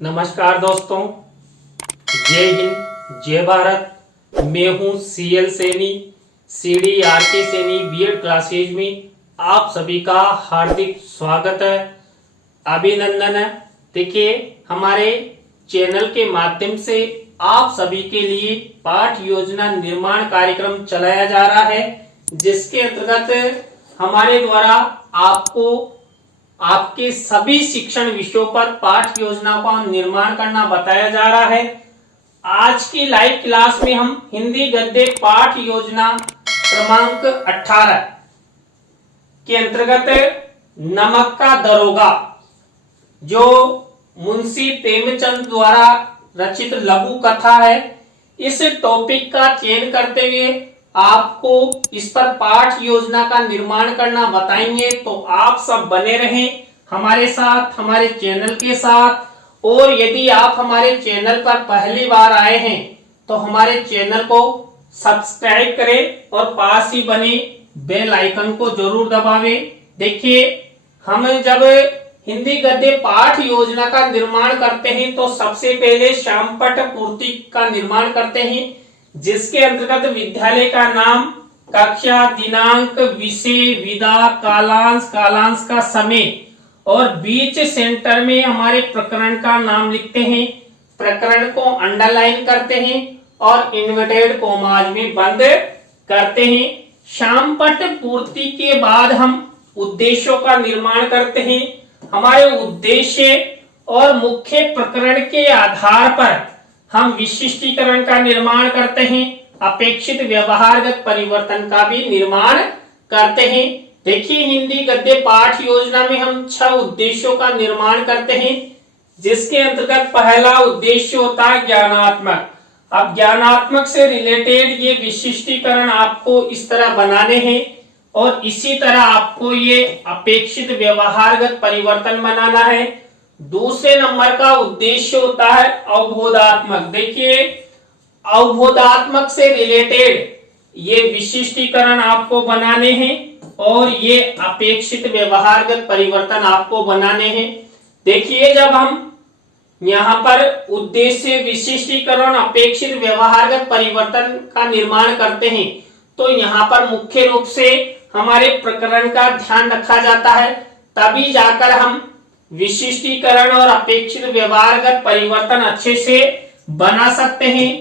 नमस्कार दोस्तों, जय हिंद, जय भारत। मैं हूं CL Saini, CDRK Saini BEd classes में आप सभी का हार्दिक स्वागत है, अभिनंदन है। देखिए, हमारे चैनल के माध्यम से आप सभी के लिए पाठ योजना निर्माण कार्यक्रम चलाया जा रहा है, जिसके अंतर्गत हमारे द्वारा आपको आपके सभी शिक्षण विषयों पर पाठ योजना का निर्माण करना बताया जा रहा है। आज की लाइव क्लास में हम हिंदी गद्य पाठ योजना क्रमांक 18 के अंतर्गत नमक का दरोगा, जो मुंशी प्रेमचंद द्वारा रचित लघु कथा है, इस टॉपिक का चयन करते हुए आपको इस पर पाठ योजना का निर्माण करना बताएंगे। तो आप सब बने रहें हमारे साथ, हमारे चैनल के साथ। और यदि आप हमारे चैनल पर पहली बार आए हैं तो हमारे चैनल को सब्सक्राइब करें और पास ही बने बेल आइकन को जरूर दबावें। देखिए, हम जब हिंदी गद्य पाठ योजना का निर्माण करते हैं तो सबसे पहले शामपट पूर्ति का निर्माण करते हैं, जिसके अंतर्गत विद्यालय का नाम, कक्षा, दिनांक, विषय, विधा, कालांश, कालांश का समय और बीच सेंटर में हमारे प्रकरण का नाम लिखते हैं। प्रकरण को अंडरलाइन करते हैं और इन्वर्टेड कॉमाज में बंद करते हैं। शामपट पूर्ति के बाद हम उद्देश्यों का निर्माण करते हैं। हमारे उद्देश्य और मुख्य प्रकरण के आधार पर हम विशिष्टीकरण का निर्माण करते हैं, अपेक्षित व्यवहारगत परिवर्तन का भी निर्माण करते हैं। देखिए, हिंदी गद्य पाठ योजना में हम 6 उद्देश्यों का निर्माण करते हैं, जिसके अंतर्गत पहला उद्देश्य होता है ज्ञानात्मक। अब ज्ञानात्मक से रिलेटेड ये विशिष्टीकरण आपको इस तरह बनाने हैं और इसी तरह आपको ये अपेक्षित व्यवहारगत परिवर्तन बनाना है। दूसरे नंबर का उद्देश्य होता है अवबोधात्मक। देखिए, अवबोधात्मक से रिलेटेड ये विशिष्टीकरण आपको बनाने हैं और ये अपेक्षित व्यवहारगत परिवर्तन आपको बनाने हैं। देखिए, जब हम यहाँ पर उद्देश्य, विशिष्टीकरण, अपेक्षित व्यवहारगत परिवर्तन का निर्माण करते हैं तो यहाँ पर मुख्य रूप से हमारे प्रकरण का ध्यान रखा जाता है, तभी जाकर हम विशिष्टीकरण और अपेक्षित व्यवहारगत परिवर्तन अच्छे से बना सकते हैं।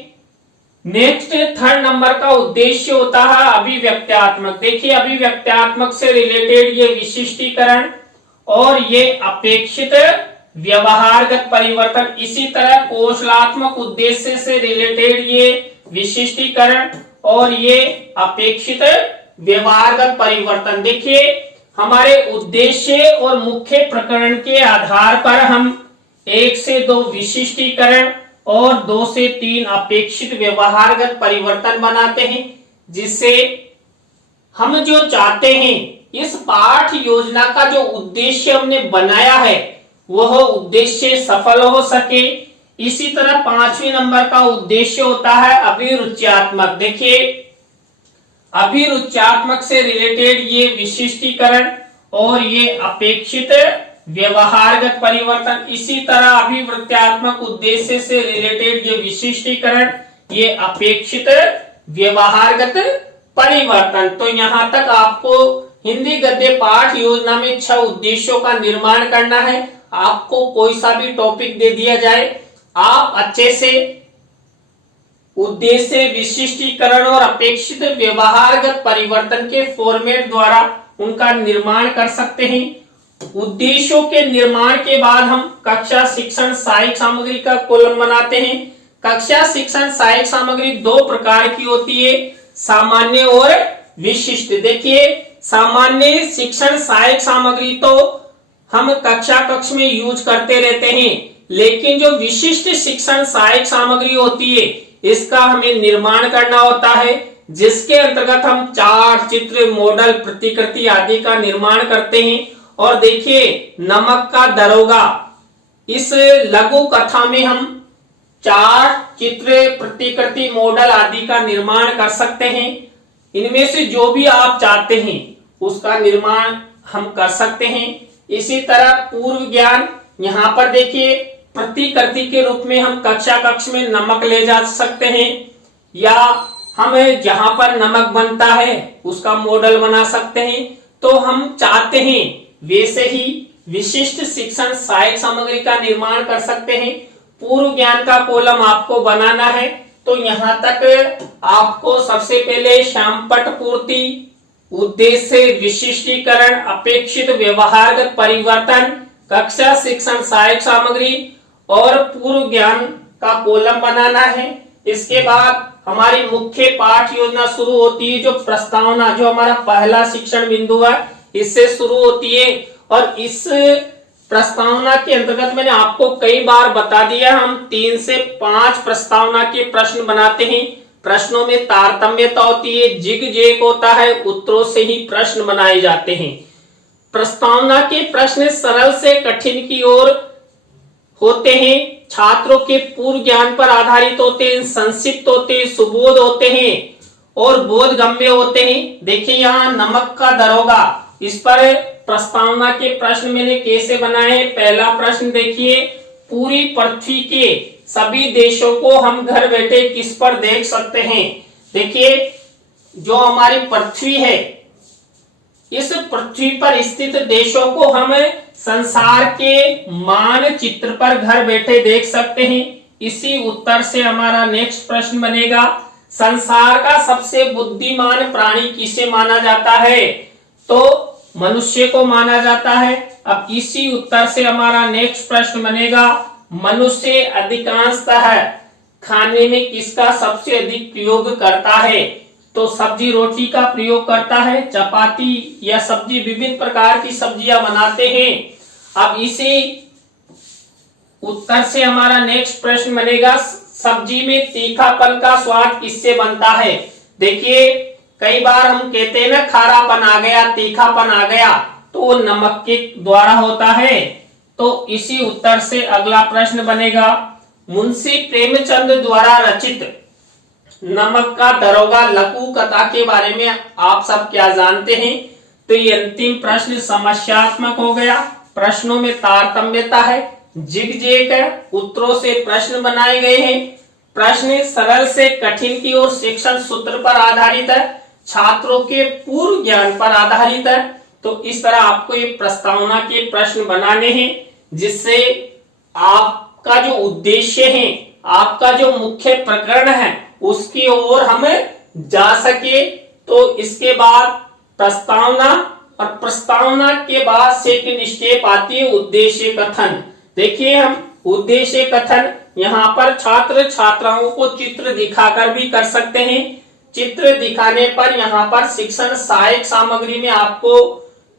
नेक्स्ट, थर्ड नंबर का उद्देश्य होता है अभिव्यक्त्यात्मक। देखिए, अभिव्यक्त्यात्मक से रिलेटेड ये विशिष्टीकरण और ये अपेक्षित व्यवहारगत परिवर्तन, इसी तरह कौशलात्मक उद्देश्य से रिलेटेड ये विशिष्टीकरण और ये अपेक्षित व्यवहारगत परिवर्तन। देखिए, हमारे उद्देश्य और मुख्य प्रकरण के आधार पर हम 1 से 2 विशिष्टीकरण और 2 से 3 अपेक्षित व्यवहारगत परिवर्तन बनाते हैं, जिससे हम जो चाहते हैं, इस पाठ योजना का जो उद्देश्य हमने बनाया है वह उद्देश्य सफल हो सके। इसी तरह 5वें नंबर का उद्देश्य होता है अभिरुच्यात्मक। देखिए, अभिरुच्यात्मक से रिलेटेड ये विशिष्टीकरण और ये अपेक्षित व्यवहारगत परिवर्तन, इसी तरह अभिवृत्त्यात्मक उद्देश्य से रिलेटेड ये विशिष्टीकरण, ये अपेक्षित व्यवहारगत परिवर्तन। तो यहाँ तक आपको हिंदी गद्य पाठ योजना में 6 उद्देश्यों का निर्माण करना है। आपको कोई सा भी टॉपिक दे दिया जाए, आप अच्छे से उद्देश्य, विशिष्टीकरण और अपेक्षित व्यवहारगत परिवर्तन के फॉर्मेट द्वारा उनका निर्माण कर सकते हैं। उद्देश्यों के निर्माण के बाद हम कक्षा शिक्षण सहायक सामग्री का कॉलम बनाते हैं। कक्षा शिक्षण सहायक सामग्री 2 प्रकार की होती है, सामान्य और विशिष्ट। देखिए, सामान्य शिक्षण सहायक सामग्री तो हम कक्ष में यूज करते रहते हैं, लेकिन जो विशिष्ट शिक्षण सहायक सामग्री होती है इसका हमें निर्माण करना होता है, जिसके अंतर्गत हम चार्ट, चित्र, मॉडल, प्रतिकृति आदि का निर्माण करते हैं। और देखिए, नमक का दरोगा, इस लघु कथा में हम चार्ट, चित्र, प्रतिकृति, मॉडल आदि का निर्माण कर सकते हैं। इनमें से जो भी आप चाहते हैं उसका निर्माण हम कर सकते हैं। इसी तरह पूर्व ज्ञान, यहाँ पर देखिए प्रतिकृति के रूप में हम कक्षा कक्ष में नमक ले जा सकते हैं, या हम जहां पर नमक बनता है उसका मॉडल बना सकते हैं। तो हम चाहते हैं वैसे ही विशिष्ट शिक्षण सहायक सामग्री का निर्माण कर सकते हैं। पूर्व ज्ञान का कॉलम आपको बनाना है, तो यहां तक आपको सबसे पहले श्यामपट्ट पूर्ति, उद्देश्य, विशिष्टीकरण, अपेक्षित व्यवहारगत परिवर्तन, कक्षा शिक्षण सहायक सामग्री और पूर्व ज्ञान का कॉलम बनाना है। इसके बाद हमारी मुख्य पाठ योजना शुरू होती है, जो प्रस्तावना, जो हमारा पहला शिक्षण बिंदु है, इससे शुरू होती है। और इस प्रस्तावना के अंतर्गत मैंने आपको कई बार बता दिया, हम 3 से 5 प्रस्तावना के प्रश्न बनाते हैं। प्रश्नों में तारतम्यता होती है, जिग जैग होता है, उत्तरों से ही प्रश्न बनाए जाते हैं। प्रस्तावना के प्रश्न सरल से कठिन की ओर होते हैं, छात्रों के पूर्व ज्ञान पर आधारित होते हैं, संक्षिप्त होते हैं, सुबोध होते हैं और बोधगम्य होते हैं। देखिए यहाँ नमक का दरोगा, इस पर प्रस्तावना के प्रश्न मैंने कैसे बनाए हैं। पहला प्रश्न देखिए, पूरी पृथ्वी के सभी देशों को हम घर बैठे किस पर देख सकते हैं। देखिए जो हमारी पृथ्वी है, इस पृथ्वी पर स्थित देशों को हम संसार के मानचित्र पर घर बैठे देख सकते हैं। इसी उत्तर से हमारा नेक्स्ट प्रश्न बनेगा, संसार का सबसे बुद्धिमान प्राणी किसे माना जाता है, तो मनुष्य को माना जाता है। अब इसी उत्तर से हमारा नेक्स्ट प्रश्न बनेगा, मनुष्य अधिकांशतः खाने में किसका सबसे अधिक प्रयोग करता है, तो सब्जी रोटी का प्रयोग करता है, चपाती या सब्जी, विभिन्न प्रकार की सब्जियां बनाते हैं। अब इसी उत्तर से हमारा नेक्स्ट प्रश्न बनेगा, सब्जी में तीखापन का स्वाद किससे बनता है। देखिए कई बार हम कहते हैं ना, खारापन आ गया, तीखापन आ गया, तो वो नमक के द्वारा होता है। तो इसी उत्तर से अगला प्रश्न बनेगा, मुंशी प्रेमचंद द्वारा रचित नमक का दरोगा लघु कथा के बारे में आप सब क्या जानते हैं। तो ये अंतिम प्रश्न समस्यात्मक हो गया, प्रश्नों में तारतम्यता है, जिग जैग है, उत्तरों से प्रश्न बनाए गए हैं। प्रश्न सरल से कठिन की ओर शिक्षण सूत्र पर आधारित है, छात्रों के पूर्व ज्ञान पर आधारित है। तो इस तरह आपको ये प्रस्तावना के प्रश्न बनाने हैं, जिससे आपका जो उद्देश्य है, आपका जो मुख्य प्रकरण है, उसकी ओर हम जा सके। तो इसके बाद प्रस्तावना, और प्रस्तावना के बाद सेकंड स्टेप आती है उद्देश्य कथन। देखिए हम उद्देश्य कथन यहाँ पर छात्र छात्राओं को चित्र दिखाकर भी कर सकते हैं। चित्र दिखाने पर यहाँ पर शिक्षण सहायक सामग्री में आपको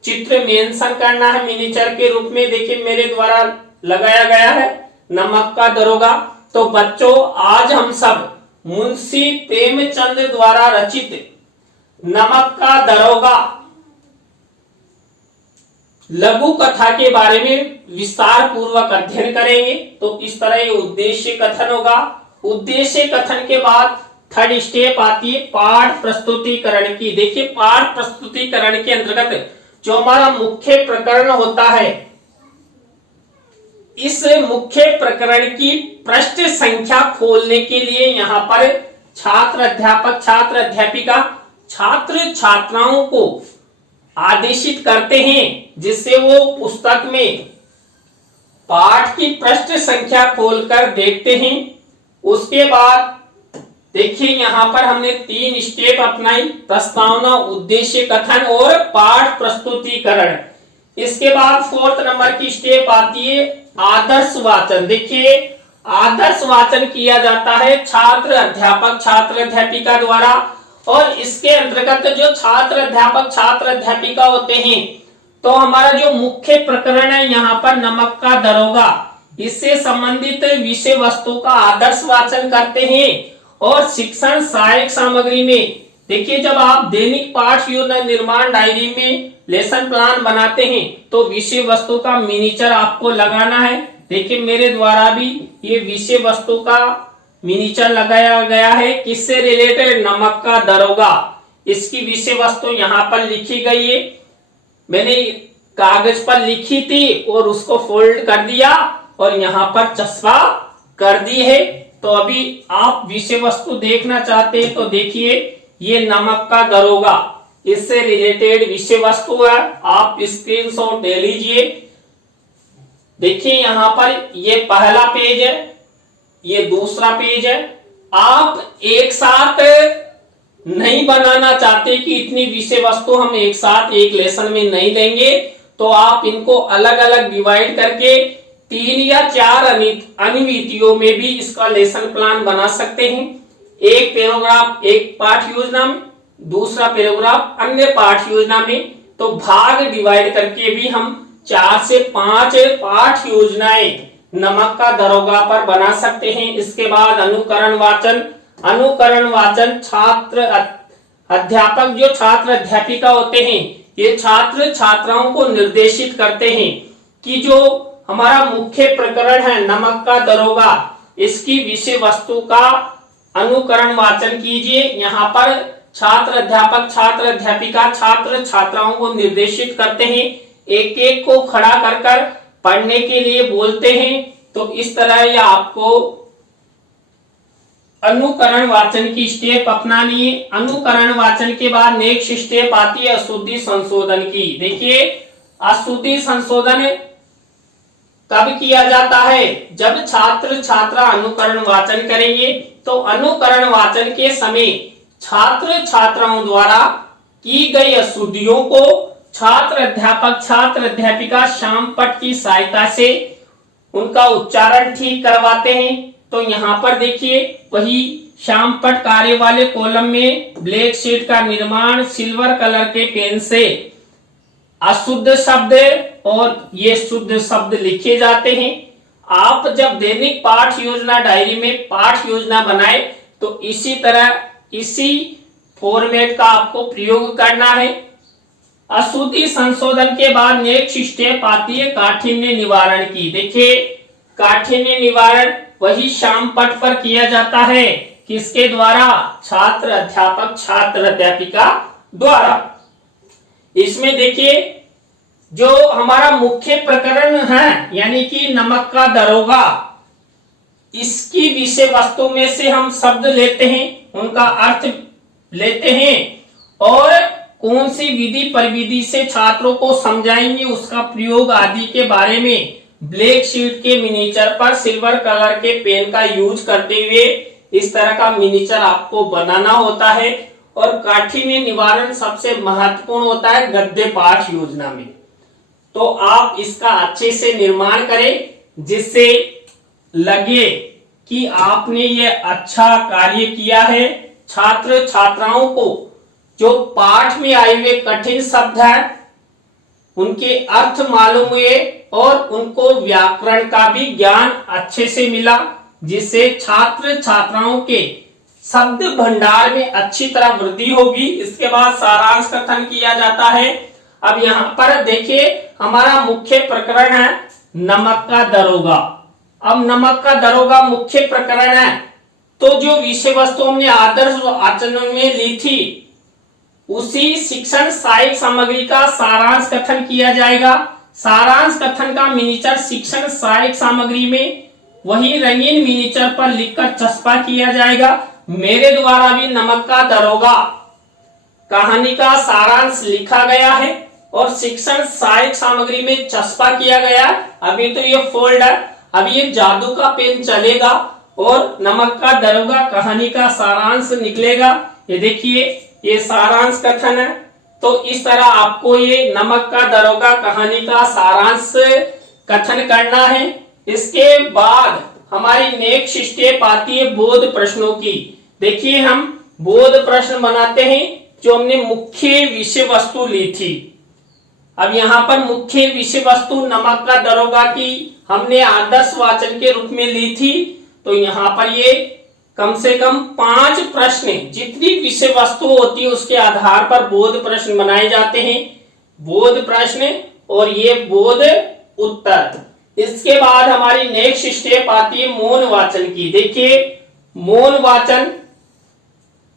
चित्र मेंशन करना है मिनिएचर के रूप में। देखिए मेरे द्वारा लगाया गया है नमक का दरोगा। तो बच्चों आज हम सब मुंशी प्रेमचंद द्वारा रचित नमक का दरोगा लघु कथा के बारे में विस्तार पूर्वक अध्ययन करेंगे। तो इस तरह ये उद्देश्य कथन होगा। उद्देश्य कथन के बाद थर्ड स्टेप आती है पाठ प्रस्तुतिकरण की। देखिए पाठ प्रस्तुतिकरण के अंतर्गत जो हमारा मुख्य प्रकरण होता है, इस मुख्य प्रकरण की पृष्ठ संख्या खोलने के लिए यहाँ पर छात्र अध्यापक, छात्र अध्यापिका छात्र छात्राओं को आदेशित करते हैं, जिससे वो पुस्तक में पाठ की पृष्ठ संख्या खोलकर देखते हैं। उसके बाद देखिए यहाँ पर हमने 3 स्टेप अपनाई, प्रस्तावना, उद्देश्य कथन और पाठ प्रस्तुतिकरण। इसके बाद 4th नंबर की स्टेप आती है आदर्श वाचन। देखिए आदर्श वाचन किया जाता है छात्र अध्यापक, छात्र अध्यापिका द्वारा। और इसके अंतर्गत जो छात्र अध्यापक, छात्र अध्यापिका होते हैं, तो हमारा जो मुख्य प्रकरण है यहाँ पर नमक का दरोगा, इससे संबंधित विषय वस्तु का आदर्श वाचन करते हैं। और शिक्षण सहायक सामग्री में देखिए जब आप दैनिक पाठ योजना निर्माण डायरी में लेसन प्लान बनाते हैं, तो विषय वस्तु का मिनिएचर आपको लगाना है। देखिए मेरे द्वारा भी ये विषय वस्तु का मिनिएचर लगाया गया है, किससे रिलेटेड, नमक का दरोगा। इसकी विषय वस्तु यहाँ पर लिखी गई है, मैंने कागज पर लिखी थी और उसको फोल्ड कर दिया और यहाँ पर चस्पा कर दी है। तो अभी आप विषय वस्तु देखना चाहते हैं तो देखिए, ये नमक का दरोगा, इससे रिलेटेड विषय वस्तु है, आप स्क्रीनशॉट ले लीजिए। देखिए यहाँ पर ये पहला पेज है, ये दूसरा पेज है। आप एक साथ नहीं बनाना चाहते कि इतनी विषय वस्तु हम एक साथ एक लेसन में नहीं लेंगे, तो आप इनको अलग अलग डिवाइड करके 3 या 4 अनुविधियों में भी इसका लेसन प्लान बना सकते हैं। एक पैराग्राफ एक पाठ योजना में, दूसरा पैराग्राफ अन्य पाठ योजना में। तो भाग डिवाइड करके भी हम 4 से 5 पाठ योजनाएं नमक का दरोगा पर बना सकते हैं। इसके बाद अनुकरण वाचन। अनुकरण वाचन छात्र अध्यापक, जो छात्र अध्यापिका होते हैं, ये छात्र छात्राओं को निर्देशित करते हैं कि जो हमारा मुख्य प्रकरण है नमक का दरोगा, इसकी विषय वस्तु का अनुकरण वाचन कीजिए। यहाँ पर छात्र अध्यापक छात्र अध्यापिका छात्र छात्राओं को निर्देशित करते हैं, एक एक को खड़ा कर कर पढ़ने के लिए बोलते हैं। तो इस तरह यह आपको अनुकरण वाचन की स्टेप अपनानी है। अनुकरण वाचन के बाद नेक्स्ट स्टेप आती है अशुद्धि संशोधन की। देखिए, अशुद्धि संशोधन कब किया जाता है? जब छात्र छात्रा अनुकरण वाचन करेंगे, तो अनुकरण वाचन के समय छात्र छात्राओं द्वारा की गई अशुद्धियों को छात्र अध्यापक छात्र अध्यापिका शामपट की सहायता से उनका उच्चारण ठीक करवाते हैं। तो यहाँ पर देखिए, वही शामपट कार्य वाले कॉलम में ब्लैक शीट का निर्माण सिल्वर कलर के पेन से अशुद्ध शब्द और ये शुद्ध शब्द लिखे जाते हैं। आप जब दैनिक पाठ योजना डायरी में पाठ योजना बनाए, तो इसी तरह इसी फॉर्मेट का आपको प्रयोग करना है। अशुद्धि संशोधन के बाद नेक्स्ट स्टेप आती है काठिन्य निवारण की। देखिए, काठिन्य निवारण वही शामपट पर किया जाता है, किसके द्वारा? छात्र अध्यापक छात्र अध्यापिका द्वारा। इसमें देखिए, जो हमारा मुख्य प्रकरण है यानी कि नमक का दरोगा, इसकी विषय वस्तु में से हम शब्द लेते हैं, उनका अर्थ लेते हैं और कौन सी विधि परिविधि से छात्रों को समझाएंगे, उसका प्रयोग आदि के बारे में ब्लैक शीट के मिनिएचर पर सिल्वर कलर के पेन का यूज करते हुए इस तरह का मिनिएचर आपको बनाना होता है। और काठिन्य निवारण सबसे महत्वपूर्ण होता है गद्य पाठ योजना में। तो आप इसका अच्छे से निर्माण करें, जिससे लगे कि आपने ये अच्छा कार्य किया है। छात्र छात्राओं को जो पाठ में आए हुए कठिन शब्द है, उनके अर्थ मालूम हुए और उनको व्याकरण का भी ज्ञान अच्छे से मिला, जिससे छात्र छात्राओं के शब्द भंडार में अच्छी तरह वृद्धि होगी। इसके बाद सारांश कथन किया जाता है। अब यहाँ पर देखिए, हमारा मुख्य प्रकरण है नमक का दरोगा। अब नमक का दरोगा मुख्य प्रकरण है, तो जो विषय वस्तु हमने आदर्श आचरण में ली थी, उसी शिक्षण सहायक सामग्री का सारांश कथन किया जाएगा। सारांश कथन का मिनिएचर शिक्षण सहायक सामग्री में वही रंगीन मिनिएचर पर लिखकर चस्पा किया जाएगा। मेरे द्वारा भी नमक का दरोगा कहानी का सारांश लिखा गया है और शिक्षण सहायक सामग्री में चस्पा किया गया। अभी तो ये फोल्ड है, अभी ये जादू का पेन चलेगा और नमक का दरोगा कहानी का सारांश निकलेगा। ये देखिए, ये सारांश कथन है। तो इस तरह आपको ये नमक का दरोगा कहानी का सारांश कथन करना है। इसके बाद हमारी नेक्स्ट स्टेप आती है बोध प्रश्नों की। देखिए, हम बोध प्रश्न बनाते हैं जो हमने मुख्य विषय वस्तु ली थी। अब यहाँ पर मुख्य विषय वस्तु नमक का दरोगा की हमने आदर्श वाचन के रूप में ली थी। तो यहाँ पर ये कम से कम 5 प्रश्न, जितनी विषय वस्तु होती है उसके आधार पर बोध प्रश्न बनाए जाते हैं। बोध प्रश्न और ये बोध उत्तर। इसके बाद हमारी नेक्स्ट स्टेप आती है मौन वाचन की। देखिए, मौन वाचन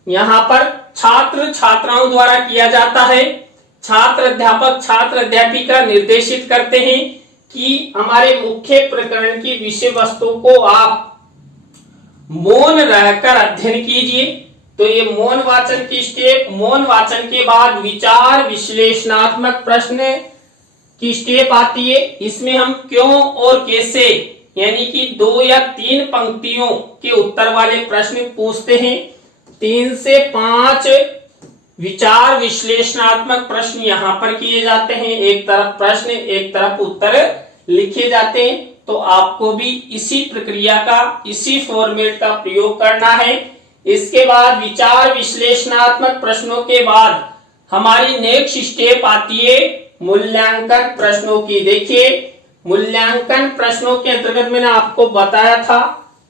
यहाँ पर छात्र छात्राओं द्वारा किया जाता है। छात्र अध्यापक छात्र अध्यापिका निर्देशित करते हैं कि हमारे मुख्य प्रकरण की विषय वस्तु को आप मौन रहकर अध्ययन कीजिए। तो ये मौन वाचन की स्टेप, मौन वाचन के बाद विचार विश्लेषणात्मक प्रश्न की स्टेप आती है। इसमें हम क्यों और कैसे यानी कि 2 या 3 पंक्तियों के उत्तर वाले प्रश्न पूछते हैं। 3 से 5 विचार विश्लेषणात्मक प्रश्न यहाँ पर किए जाते हैं। एक तरफ प्रश्न, एक तरफ उत्तर लिखे जाते हैं। तो आपको भी इसी प्रक्रिया का, इसी फॉर्मेट का प्रयोग करना है। इसके बाद विचार विश्लेषणात्मक प्रश्नों के बाद हमारी नेक्स्ट स्टेप आती है मूल्यांकन प्रश्नों की। देखिए, मूल्यांकन प्रश्नों के अंतर्गत मैंने आपको बताया था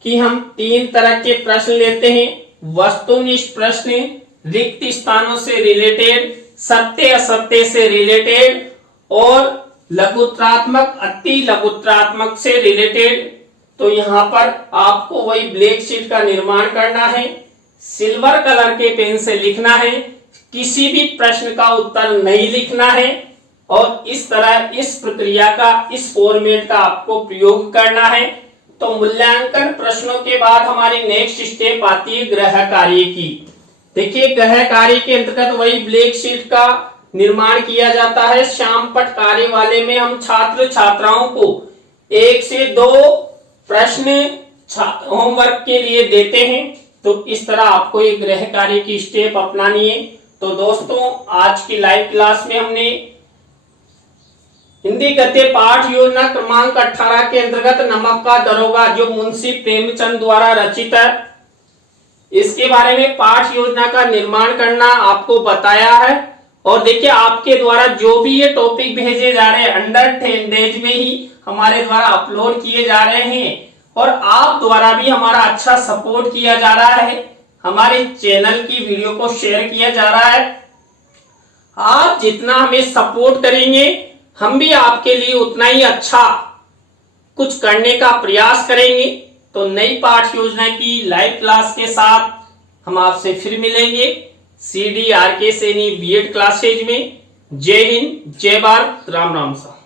कि हम 3 तरह के प्रश्न लेते हैं। वस्तुनिष्ठ प्रश्न, रिक्त स्थानों से रिलेटेड, सत्य असत्य से रिलेटेड, और लघुत्रात्मक अति लघुत्रात्मक से रिलेटेड। तो यहाँ पर आपको वही ब्लैक शीट का निर्माण करना है, सिल्वर कलर के पेन से लिखना है, किसी भी प्रश्न का उत्तर नहीं लिखना है, और इस तरह इस प्रक्रिया का, इस फॉर्मेट का आपको प्रयोग करना है। तो मूल्यांकन प्रश्नों के बाद हमारी नेक्स्ट स्टेप आती है गृह कार्य की। देखिए, गृह कार्य के अंतर्गत वही ब्लैक शीट का निर्माण किया जाता है। श्यामपट्ट कार्य वाले में हम छात्र छात्राओं को 1 से 2 प्रश्न होमवर्क के लिए देते हैं। तो इस तरह आपको ये गृह कार्य की स्टेप अपनानी है। तो दोस्तों, आज की लाइव क्लास में हमने हिंदी गद्य पाठ योजना क्रमांक 18 के अंतर्गत नमक का दरोगा, जो मुंशी प्रेमचंद द्वारा रचित है, इसके बारे में पाठ योजना का निर्माण करना आपको बताया है। और देखिए, आपके द्वारा जो भी ये टॉपिक भेजे जा रहे हैं अंडर 10 डेज में ही हमारे द्वारा अपलोड किए जा रहे हैं, और आप द्वारा भी हमारा अच्छा सपोर्ट किया जा रहा है। हमारे चैनल की वीडियो को शेयर किया जा रहा है। आप जितना हमें सपोर्ट करेंगे, हम भी आपके लिए उतना ही अच्छा कुछ करने का प्रयास करेंगे। तो नई पाठ योजना की लाइव क्लास के साथ हम आपसे फिर मिलेंगे CDRK सैनी बीएड क्लासेज में। जय हिंद, जय भारत, राम राम सा।